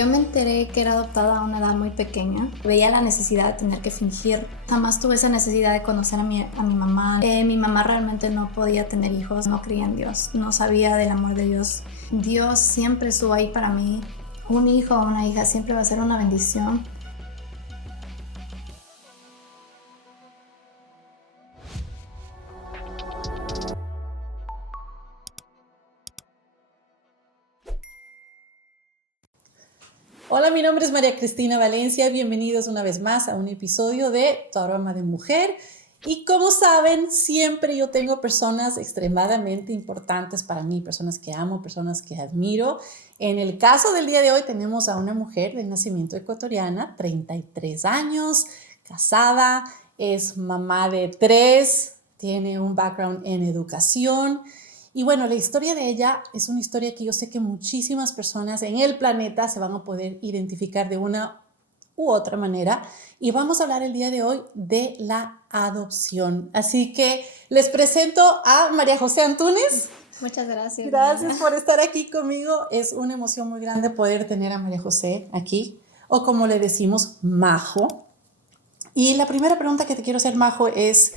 yo me enteré que era adoptada a una edad muy pequeña. Veía la necesidad de tener que fingir. Jamás tuve esa necesidad de conocer a mi mamá. Mi mamá realmente no podía tener hijos, no creía en Dios, no sabía del amor de Dios. Dios siempre estuvo ahí para mí. Un hijo o una hija siempre va a ser una bendición. Hola, mi nombre es María Cristina Valencia. Bienvenidos una vez más a un episodio de Tu Aroma de Mujer. Y como saben, siempre yo tengo personas extremadamente importantes para mí, personas que amo, personas que admiro. En el caso del día de hoy tenemos a una mujer de nacimiento ecuatoriana, 33 años, casada, es mamá de 3, tiene un background en educación. Y bueno, la historia de ella es una historia que yo sé que muchísimas personas en el planeta se van a poder identificar de una u otra manera. Y vamos a hablar el día de hoy de la adopción. Así que les presento a María José Antunes. Muchas gracias. Gracias por estar aquí conmigo. Es una emoción muy grande poder tener a María José aquí, o como le decimos, Majo. Y la primera pregunta que te quiero hacer, Majo, es: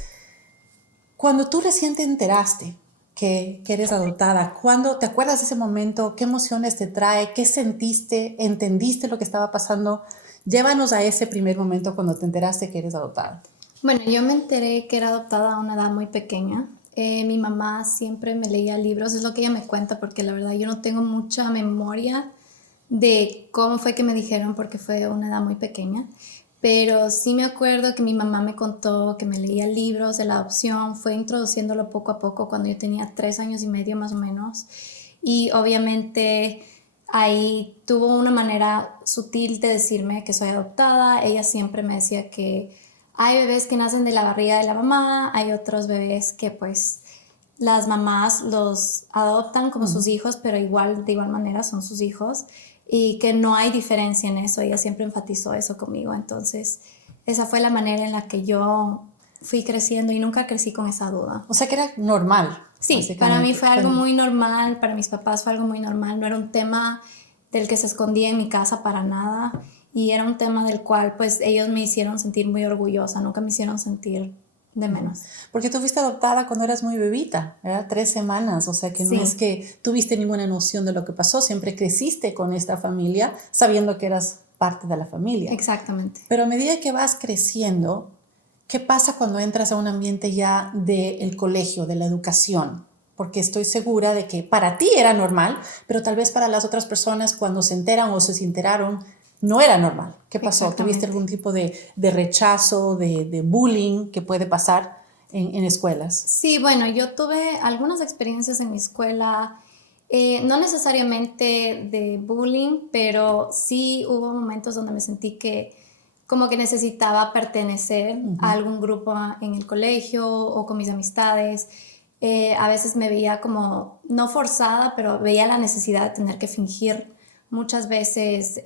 cuando tú recién te enteraste que eres adoptada, ¿cuándo te acuerdas de ese momento? ¿Qué emociones te trae? ¿Qué sentiste? ¿Entendiste lo que estaba pasando? Llévanos a ese primer momento cuando te enteraste que eres adoptada. Bueno, yo me enteré que era adoptada a una edad muy pequeña. Mi mamá siempre me leía libros, es lo que ella me cuenta, porque la verdad yo no tengo mucha memoria de cómo fue que me dijeron, porque fue una edad muy pequeña. Pero sí me acuerdo que mi mamá me contó que me leía libros de la adopción, fue introduciéndolo poco a poco cuando yo tenía 3 años y medio más o menos. Y obviamente ahí tuvo una manera sutil de decirme que soy adoptada. Ella siempre me decía que hay bebés que nacen de la barriga de la mamá, hay otros bebés que pues las mamás los adoptan como sus hijos, pero de igual manera son sus hijos, y que no hay diferencia en eso. Ella siempre enfatizó eso conmigo. Entonces esa fue la manera en la que yo fui creciendo y nunca crecí con esa duda. O sea que era normal, Sí, para mí básicamente. fue algo muy normal, para mis papás fue algo muy normal, no era un tema del que se escondía en mi casa para nada, y era un tema del cual pues ellos me hicieron sentir muy orgullosa, nunca me hicieron sentir de menos. Porque tú fuiste adoptada cuando eras muy bebita, ¿verdad? 3 semanas, o sea que no es Sí, que tuviste ninguna noción de lo que pasó, siempre creciste con esta familia sabiendo que eras parte de la familia. exactamente. Pero a medida que vas creciendo, ¿qué pasa cuando entras a un ambiente ya del colegio, de la educación? Porque estoy segura de que para ti era normal, pero tal vez para las otras personas cuando se enteran o se enteraron no era normal. ¿Qué pasó? ¿Tuviste algún tipo de rechazo, de bullying que puede pasar en escuelas? Sí, bueno, yo tuve algunas experiencias en mi escuela, no necesariamente de bullying, pero sí hubo momentos donde me sentí que como que necesitaba pertenecer a algún grupo en el colegio o con mis amistades. A veces me veía como, no forzada, pero veía la necesidad de tener que fingir muchas veces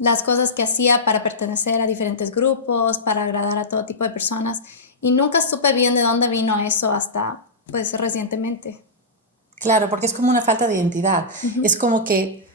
las cosas que hacía para pertenecer a diferentes grupos, para agradar a todo tipo de personas. Y nunca supe bien de dónde vino eso hasta pues recientemente. Claro, porque es como una falta de identidad. Es como que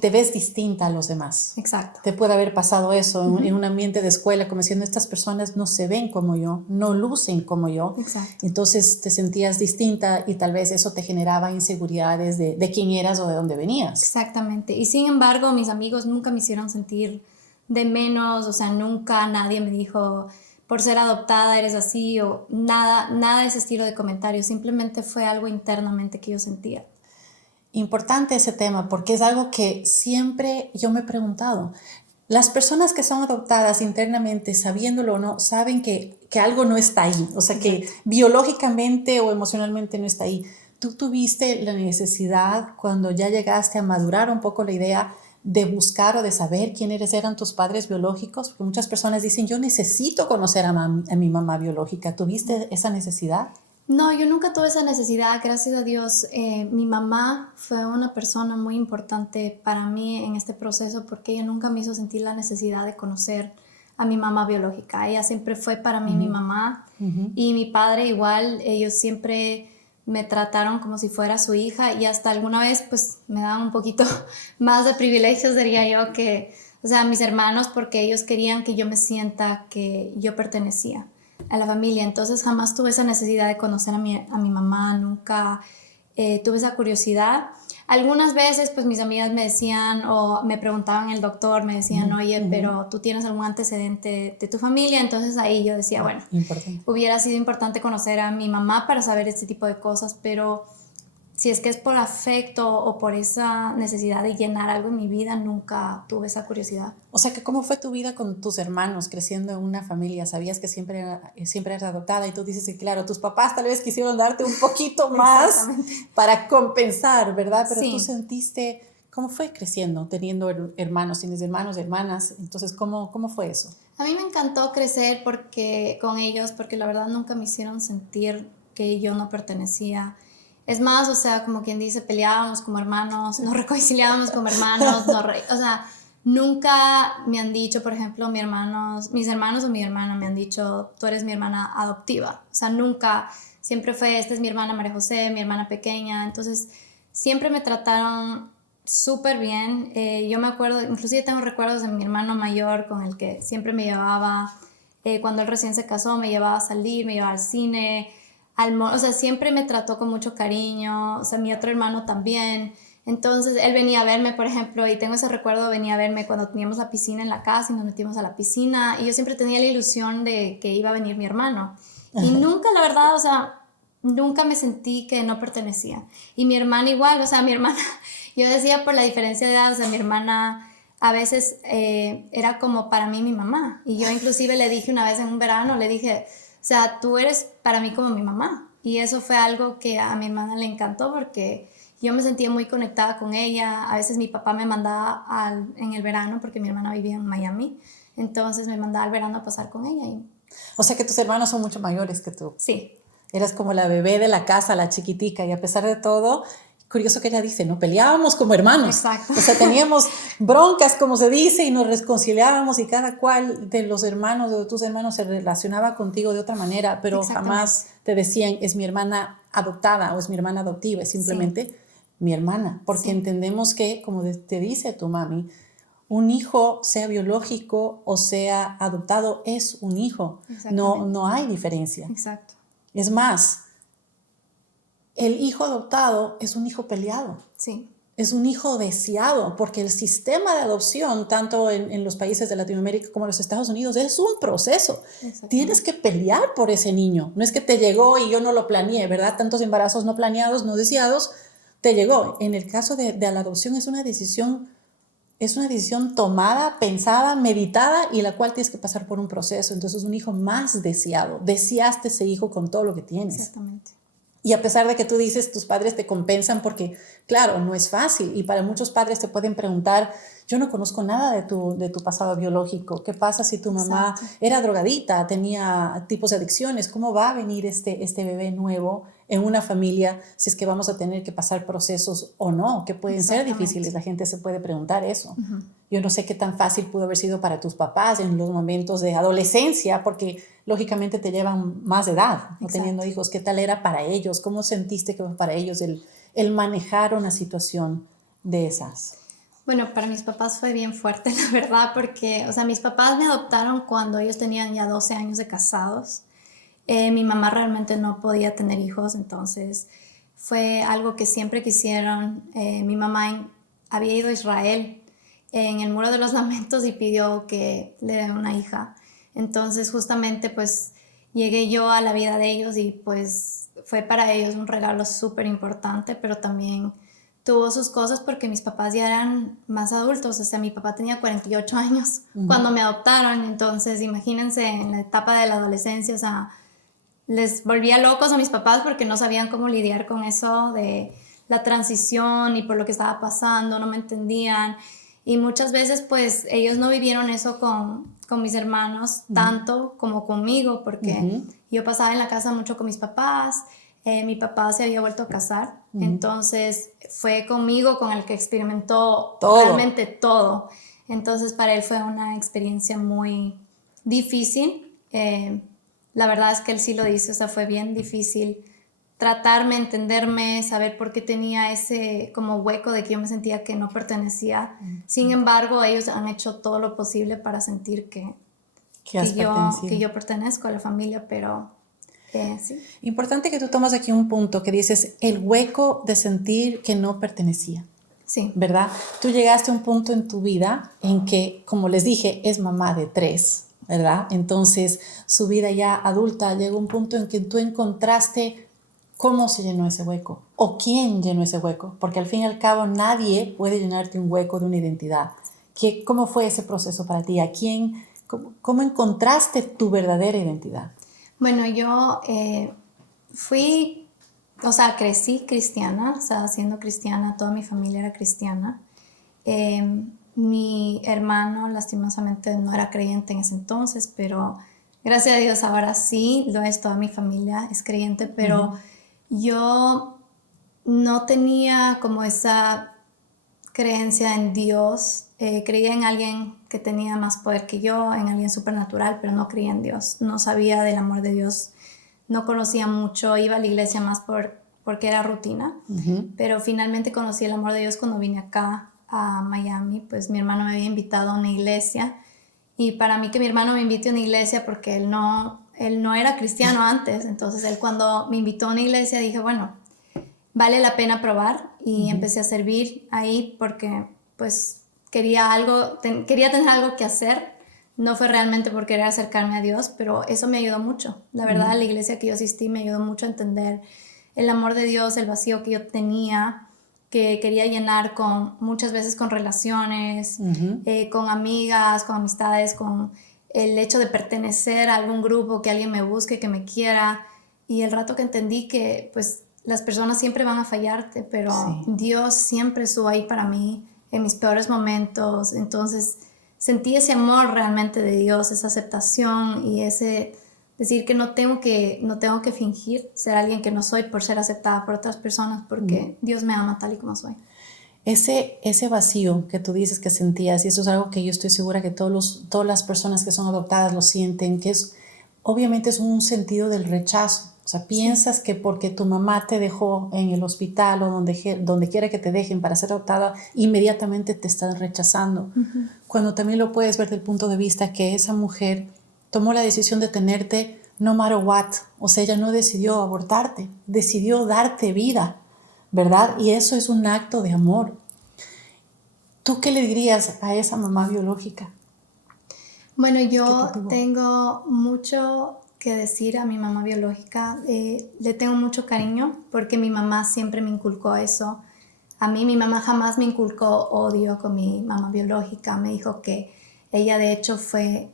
te ves distinta a los demás. Exacto. Te puede haber pasado eso en un ambiente de escuela, como diciendo, estas personas no se ven como yo, no lucen como yo. Exacto. Entonces te sentías distinta y tal vez eso te generaba inseguridades de quién eras o de dónde venías. Exactamente. Y sin embargo, mis amigos nunca me hicieron sentir de menos, o sea, nunca nadie me dijo, por ser adoptada eres así, o nada, nada de ese estilo de comentarios. Simplemente fue algo internamente que yo sentía. Importante ese tema porque es algo que siempre yo me he preguntado. Las personas que son adoptadas internamente, sabiéndolo o no, saben que algo no está ahí, o sea, que Exacto. biológicamente o emocionalmente no está ahí. ¿Tú tuviste la necesidad cuando ya llegaste a madurar un poco la idea de buscar o de saber quiénes eran tus padres biológicos? Porque muchas personas dicen, yo necesito conocer a mi mamá biológica. ¿Tuviste esa necesidad? No, yo nunca tuve esa necesidad, gracias a Dios. Mi mamá fue una persona muy importante para mí en este proceso, porque ella nunca me hizo sentir la necesidad de conocer a mi mamá biológica. Ella siempre fue para mí mi mamá, y mi padre igual. Ellos siempre me trataron como si fuera su hija y hasta alguna vez pues me daban un poquito más de privilegios, diría yo, que, o sea, mis hermanos, porque ellos querían que yo me sienta que yo pertenecía a la familia. Entonces jamás tuve esa necesidad de conocer a mi mamá, nunca tuve esa curiosidad. Algunas veces pues mis amigas me decían o me preguntaban el doctor, me decían, oye, pero tú tienes algún antecedente de tu familia. Entonces ahí yo decía, bueno, Importante. hubiera sido importante conocer a mi mamá para saber este tipo de cosas, pero si es que es por afecto o por esa necesidad de llenar algo en mi vida, nunca tuve esa curiosidad. O sea, que ¿cómo fue tu vida con tus hermanos creciendo en una familia? Sabías que siempre eras adoptada y tú dices que, claro, tus papás tal vez quisieron darte un poquito más para compensar, ¿verdad? Pero tú Sí. sentiste, ¿cómo fue creciendo, teniendo hermanos, tienes hermanos, hermanas? Entonces, ¿cómo fue eso? A mí me encantó crecer con ellos, porque la verdad nunca me hicieron sentir que yo no pertenecía. Es más, o sea, como quien dice, peleábamos como hermanos, nos reconciliábamos como hermanos, o sea, nunca me han dicho, por ejemplo, mis hermanos o mi hermana me han dicho, tú eres mi hermana adoptiva. O sea, nunca, siempre fue, esta es mi hermana María José, mi hermana pequeña. Entonces, siempre me trataron súper bien. Yo me acuerdo, inclusive tengo recuerdos de mi hermano mayor con el que siempre me llevaba, cuando él recién se casó, me llevaba a salir, me llevaba al cine, o sea, siempre me trató con mucho cariño, o sea, mi otro hermano también. Entonces, él venía a verme, por ejemplo, y tengo ese recuerdo, venía a verme cuando teníamos la piscina en la casa y nos metimos a la piscina, y yo siempre tenía la ilusión de que iba a venir mi hermano. Y nunca, la verdad, o sea, nunca me sentí que no pertenecía. Y mi hermana igual, o sea, mi hermana, yo decía por la diferencia de edad, o sea, mi hermana a veces era como para mí mi mamá. Y yo inclusive le dije una vez en un verano, le dije, o sea, tú eres para mí como mi mamá. Y eso fue algo que a mi hermana le encantó porque yo me sentía muy conectada con ella. A veces mi papá me mandaba en el verano, porque mi hermana vivía en Miami, entonces me mandaba al verano a pasar con ella. O sea, que tus hermanos son mucho mayores que tú. Sí. Eras como la bebé de la casa, la chiquitica, y a pesar de todo, curioso que ella dice, ¿no? Peleábamos como hermanos. Exacto. O sea, teníamos broncas, como se dice, y nos reconciliábamos y cada cual de los hermanos, de tus hermanos, se relacionaba contigo de otra manera, pero jamás te decían, es mi hermana adoptada o es mi hermana adoptiva, es simplemente mi hermana, porque entendemos que, como te dice tu mami, un hijo, sea biológico o sea adoptado, es un hijo. No hay diferencia. Exacto. Es más, el hijo adoptado es un hijo peleado. Sí. Es un hijo deseado, porque el sistema de adopción, tanto en los países de Latinoamérica como en los Estados Unidos, es un proceso. Tienes que pelear por ese niño. No es que te llegó y yo no lo planeé, ¿verdad? Tantos embarazos no planeados, no deseados, te llegó. En el caso de la adopción es una decisión tomada, pensada, meditada y la cual tienes que pasar por un proceso. Entonces, un hijo más deseado. Deseaste ese hijo con todo lo que tienes. Exactamente. Y a pesar de que tú dices, tus padres te compensan porque, claro, no es fácil. Y para muchos padres te pueden preguntar, yo no conozco nada de tu pasado biológico. ¿Qué pasa si tu mamá era drogadita, tenía tipos de adicciones? ¿Cómo va a venir este bebé nuevo en una familia si es que vamos a tener que pasar procesos o no? Que pueden ser difíciles. La gente se puede preguntar eso. Yo no sé qué tan fácil pudo haber sido para tus papás en los momentos de adolescencia, porque lógicamente te llevan más de edad, no teniendo hijos. ¿Qué tal era para ellos? ¿Cómo sentiste que fue para ellos el manejar una situación de esas? Bueno, para mis papás fue bien fuerte, la verdad, porque, o sea, mis papás me adoptaron cuando ellos tenían ya 12 años de casados. Mi mamá realmente no podía tener hijos, entonces fue algo que siempre quisieron. Mi mamá había ido a Israel en el Muro de los Lamentos y pidió que le den una hija. Entonces justamente pues llegué yo a la vida de ellos y pues fue para ellos un regalo súper importante, pero también tuvo sus cosas porque mis papás ya eran más adultos. O sea, mi papá tenía 48 años cuando me adoptaron, entonces imagínense en la etapa de la adolescencia, o sea, les volvía locos a mis papás porque no sabían cómo lidiar con eso de la transición y por lo que estaba pasando, no me entendían. Y muchas veces pues ellos no vivieron eso con mis hermanos tanto como conmigo, porque yo pasaba en la casa mucho con mis papás. Mi papá se había vuelto a casar, entonces fue conmigo con el que experimentó realmente todo. Entonces para él fue una experiencia muy difícil. La verdad es que él sí lo dice, o sea, fue bien difícil tratarme, entenderme, saber por qué tenía ese como hueco de que yo me sentía que no pertenecía. Sin embargo, ellos han hecho todo lo posible para sentir Que has pertenecido. que yo pertenezco a la familia, pero sí. Importante que tú tomas aquí un punto que dices el hueco de sentir que no pertenecía. Sí. ¿Verdad? Tú llegaste a un punto en tu vida en que, como les dije, es mamá de 3, ¿verdad? Entonces, su vida ya adulta llegó a un punto en que tú encontraste cómo se llenó ese hueco o quién llenó ese hueco, porque al fin y al cabo nadie puede llenarte un hueco de una identidad. ¿Cómo fue ese proceso para ti? ¿Cómo encontraste tu verdadera identidad? Bueno, yo crecí cristiana, o sea, siendo cristiana, toda mi familia era cristiana. Mi hermano, lastimosamente, no era creyente en ese entonces, pero gracias a Dios ahora sí lo es, toda mi familia es creyente, pero yo no tenía como esa creencia en Dios. Creía en alguien que tenía más poder que yo, en alguien supernatural, pero no creía en Dios. No sabía del amor de Dios, no conocía mucho, iba a la iglesia más porque era rutina, pero finalmente conocí el amor de Dios cuando vine acá a Miami. Pues mi hermano me había invitado a una iglesia, y para mí que mi hermano me invite a una iglesia, porque él no era cristiano antes, entonces él cuando me invitó a una iglesia dije, bueno, vale la pena probar, y empecé a servir ahí porque pues quería tener algo que hacer. No fue realmente por querer acercarme a Dios, pero eso me ayudó mucho. La verdad, la iglesia que yo asistí me ayudó mucho a entender el amor de Dios, el vacío que yo tenía, que quería llenar muchas veces con relaciones, con amigas, con amistades, con el hecho de pertenecer a algún grupo, que alguien me busque, que me quiera. Y el rato que entendí que pues las personas siempre van a fallarte, pero Sí. Dios siempre estuvo ahí para mí en mis peores momentos. Entonces sentí ese amor realmente de Dios, esa aceptación y ese decir que no tengo que fingir ser alguien que no soy por ser aceptada por otras personas, porque Dios me ama tal y como soy. Ese vacío que tú dices que sentías, y eso es algo que yo estoy segura que todas las personas que son adoptadas lo sienten, obviamente es un sentido del rechazo. O sea, piensas que porque tu mamá te dejó en el hospital o donde quiera que te dejen para ser adoptada, inmediatamente te están rechazando. Cuando también lo puedes ver del punto de vista que esa mujer tomó la decisión de tenerte no matter what. O sea, ella no decidió abortarte, decidió darte vida, ¿verdad? Y eso es un acto de amor. ¿Tú qué le dirías a esa mamá biológica? Bueno, yo tengo mucho que decir a mi mamá biológica. Le tengo mucho cariño porque mi mamá siempre me inculcó eso. A mí mi mamá jamás me inculcó odio con mi mamá biológica. Me dijo que ella de hecho fue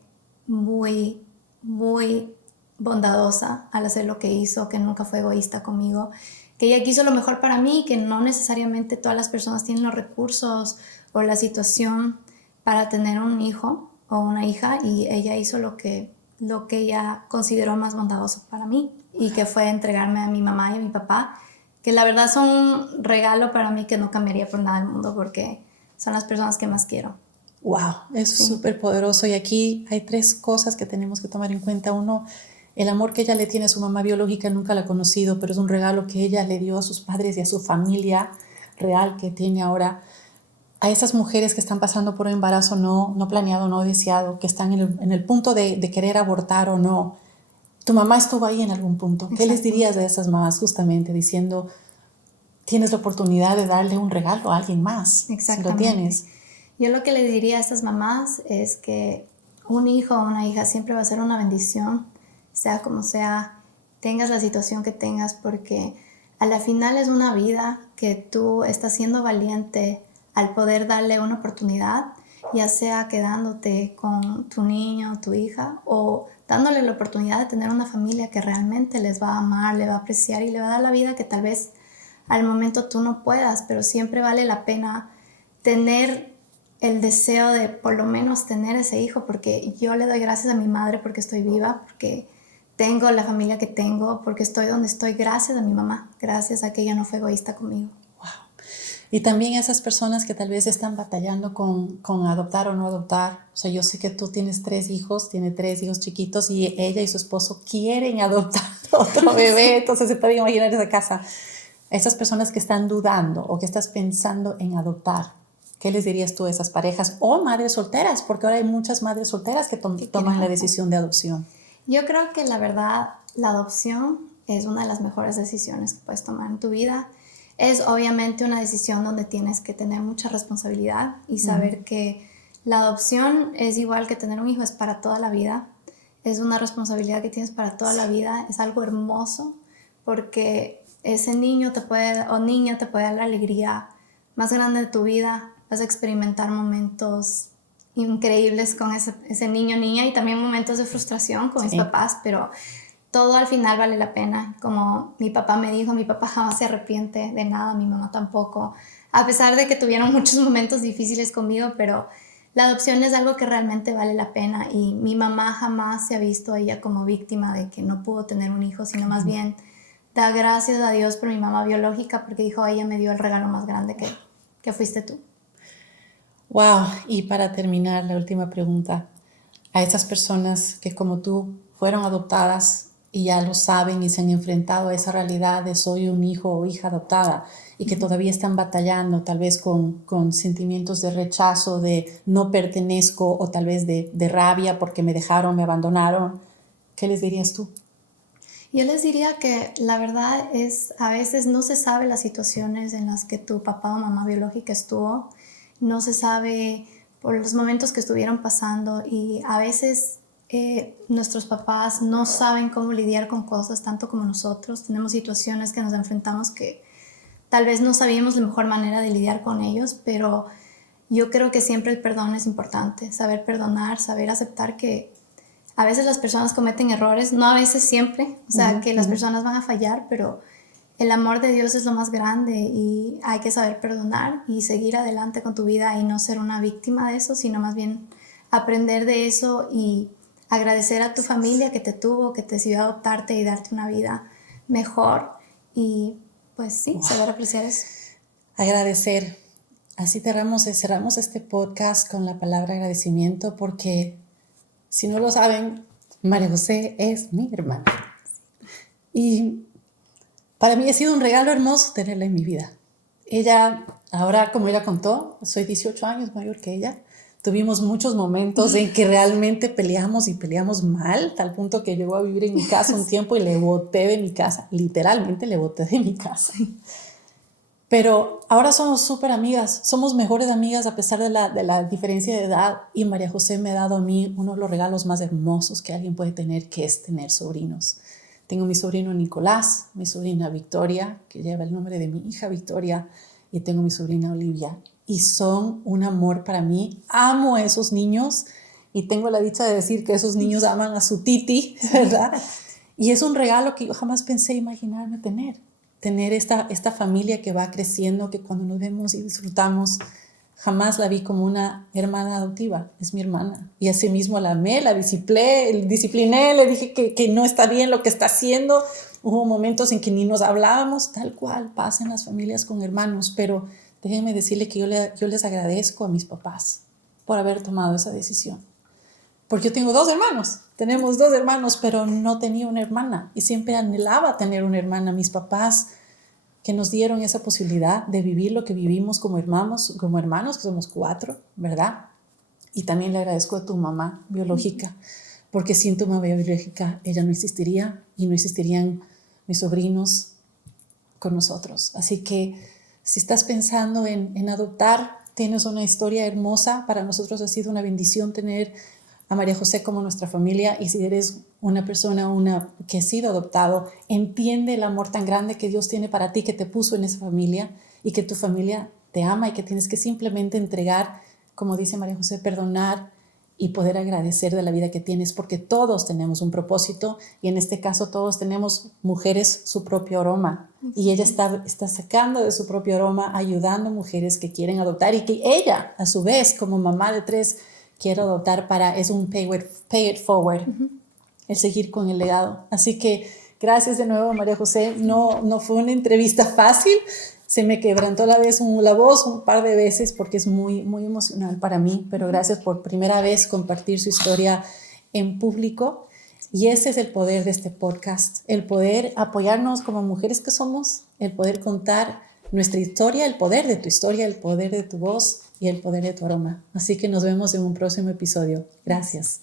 muy, muy bondadosa al hacer lo que hizo, que nunca fue egoísta conmigo, que ella quiso lo mejor para mí, que no necesariamente todas las personas tienen los recursos o la situación para tener un hijo o una hija, y ella hizo lo que ella consideró más bondadoso para mí, y que fue entregarme a mi mamá y a mi papá, que la verdad son un regalo para mí que no cambiaría por nada del mundo, porque son las personas que más quiero. Wow, eso es súper poderoso. Y aquí hay 3 cosas que tenemos que tomar en cuenta. Uno, el amor que ella le tiene a su mamá biológica nunca la ha conocido, pero es un regalo que ella le dio a sus padres y a su familia real que tiene ahora. A esas mujeres que están pasando por un embarazo no planeado, no deseado, que están en el punto de querer abortar o no. Tu mamá estuvo ahí en algún punto. ¿Qué les dirías a esas mamás justamente diciendo, tienes la oportunidad de darle un regalo a alguien más? Si lo tienes. Yo lo que le diría a estas mamás es que un hijo o una hija siempre va a ser una bendición, sea como sea, tengas la situación que tengas, porque a la final es una vida que tú estás siendo valiente al poder darle una oportunidad, ya sea quedándote con tu niño, tu hija, o dándole la oportunidad de tener una familia que realmente les va a amar, le va a apreciar y le va a dar la vida que tal vez al momento tú no puedas, pero siempre vale la pena tener el deseo de por lo menos tener ese hijo, porque yo le doy gracias a mi madre porque estoy viva, porque tengo la familia que tengo, porque estoy donde estoy gracias a mi mamá, gracias a que ella no fue egoísta conmigo. Y también esas personas que tal vez están batallando con adoptar o no adoptar. O sea, yo sé que tú tienes 3 hijos, tiene 3 hijos chiquitos y ella y su esposo quieren adoptar. otro bebé, entonces se puede imaginar esa casa. Esas personas que están dudando o que estás pensando en adoptar, ¿qué les dirías tú a esas parejas? O madres solteras, porque ahora hay muchas madres solteras que toman la decisión de adopción. Yo creo que la verdad, la adopción es una de las mejores decisiones que puedes tomar en tu vida. Es obviamente una decisión donde tienes que tener mucha responsabilidad y saber que la adopción es igual que tener un hijo, es para toda la vida. Es una responsabilidad que tienes para toda la vida. Es algo hermoso porque ese niño te puede, o niña te puede dar la alegría más grande de tu vida. Vas a experimentar momentos increíbles con ese niño o niña y también momentos de frustración con mis papás, pero todo al final vale la pena. Como mi papá me dijo, mi papá jamás se arrepiente de nada, mi mamá tampoco, a pesar de que tuvieron muchos momentos difíciles conmigo, pero la adopción es algo que realmente vale la pena y mi mamá jamás se ha visto a ella como víctima de que no pudo tener un hijo, sino más bien da gracias a Dios por mi mamá biológica porque dijo, ella me dio el regalo más grande que fuiste tú. Wow, y para terminar, la última pregunta. A esas personas que como tú fueron adoptadas y ya lo saben y se han enfrentado a esa realidad de soy un hijo o hija adoptada y que todavía están batallando tal vez con sentimientos de rechazo, de no pertenezco o tal vez de rabia porque me dejaron, me abandonaron, ¿qué les dirías tú? Yo les diría que la verdad es, a veces no se sabe las situaciones en las que tu papá o mamá biológica estuvo, no se sabe por los momentos que estuvieron pasando y a veces nuestros papás no saben cómo lidiar con cosas tanto como nosotros. Tenemos situaciones que nos enfrentamos que tal vez no sabíamos la mejor manera de lidiar con ellos, pero yo creo que siempre el perdón es importante, saber perdonar, saber aceptar que a veces las personas cometen errores, no a veces siempre, o sea, que las personas van a fallar, pero el amor de Dios es lo más grande y hay que saber perdonar y seguir adelante con tu vida y no ser una víctima de eso, sino más bien aprender de eso y agradecer a tu familia que te tuvo, que te decidió adoptarte y darte una vida mejor y pues sí, saber apreciar eso. Agradecer. Así cerramos este podcast con la palabra agradecimiento porque si no lo saben, María José es mi hermana. Y para mí ha sido un regalo hermoso tenerla en mi vida. Ella, ahora como ella contó, soy 18 años mayor que ella. Tuvimos muchos momentos en que realmente peleamos y peleamos mal, tal punto que llegó a vivir en mi casa un tiempo y le boté de mi casa. Literalmente le boté de mi casa. Pero ahora somos súper amigas, somos mejores amigas a pesar de la diferencia de edad y María José me ha dado a mí uno de los regalos más hermosos que alguien puede tener, que es tener sobrinos. Tengo mi sobrino Nicolás, mi sobrina Victoria, que lleva el nombre de mi hija Victoria, y tengo mi sobrina Olivia. Y son un amor para mí. Amo a esos niños y tengo la dicha de decir que esos niños aman a su titi, ¿verdad? Y es un regalo que yo jamás pensé imaginarme tener esta familia que va creciendo, que cuando nos vemos y disfrutamos, jamás la vi como una hermana adoptiva, es mi hermana. Y así mismo la amé, la discipliné, le dije que no está bien lo que está haciendo. Hubo momentos en que ni nos hablábamos, tal cual pasa en las familias con hermanos, pero déjenme decirle que yo les agradezco a mis papás por haber tomado esa decisión. Porque yo tengo tenemos dos hermanos, pero no tenía una hermana y siempre anhelaba tener una hermana. Mis papás que nos dieron esa posibilidad de vivir lo que vivimos como hermanos, que somos 4, ¿verdad? Y también le agradezco a tu mamá biológica, porque sin tu mamá biológica ella no existiría y no existirían mis sobrinos con nosotros. Así que si estás pensando en adoptar, tienes una historia hermosa. Para nosotros ha sido una bendición tener a María José como nuestra familia, y si eres una persona que ha sido adoptado, entiende el amor tan grande que Dios tiene para ti, que te puso en esa familia y que tu familia te ama y que tienes que simplemente entregar, como dice María José, perdonar y poder agradecer de la vida que tienes, porque todos tenemos un propósito y en este caso todos tenemos, mujeres, su propio aroma, y ella está sacando de su propio aroma, ayudando a mujeres que quieren adoptar y que ella a su vez como mamá de 3 quiero adoptar es un pay it forward, el seguir con el legado. Así que gracias de nuevo, María José. No fue una entrevista fácil, se me quebrantó la voz un par de veces porque es muy, muy emocional para mí, pero gracias por primera vez compartir su historia en público. Y ese es el poder de este podcast, el poder apoyarnos como mujeres que somos, el poder contar nuestra historia, el poder de tu historia, el poder de tu voz y el poder de tu aroma. Así que nos vemos en un próximo episodio. Gracias.